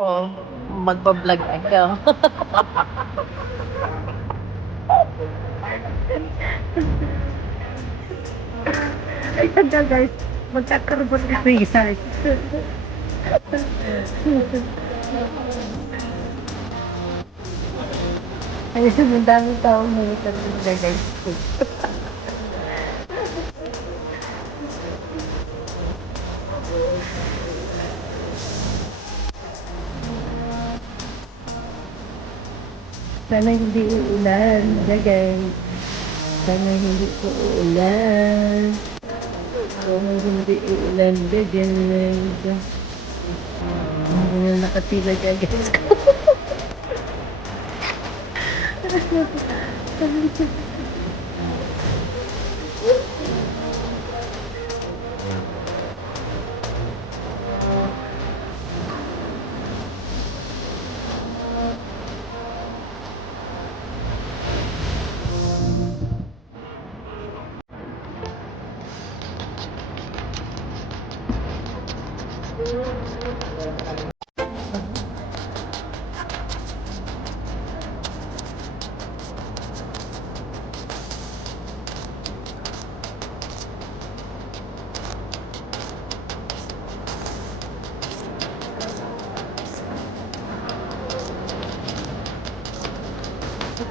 Oo, magba-vlog ako. Ay, tanda guys, magkakaroon kami isa. Ay, ang daming tao na tanda guys. Sana hindi uulan, guys. Sana hindi po uulan. Sana hindi uulan, guys. Hindi na nakatila ka, guys.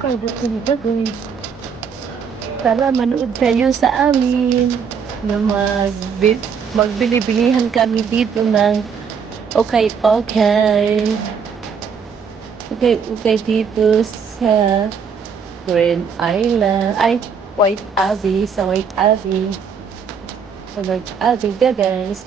Okay, dito nito, guys. Tara, manood kayo sa amin na magbili-bilihan kami dito ng okay. Okay dito sa Grand Island. Ay, White Abbey. Sa White Abbey. Guys.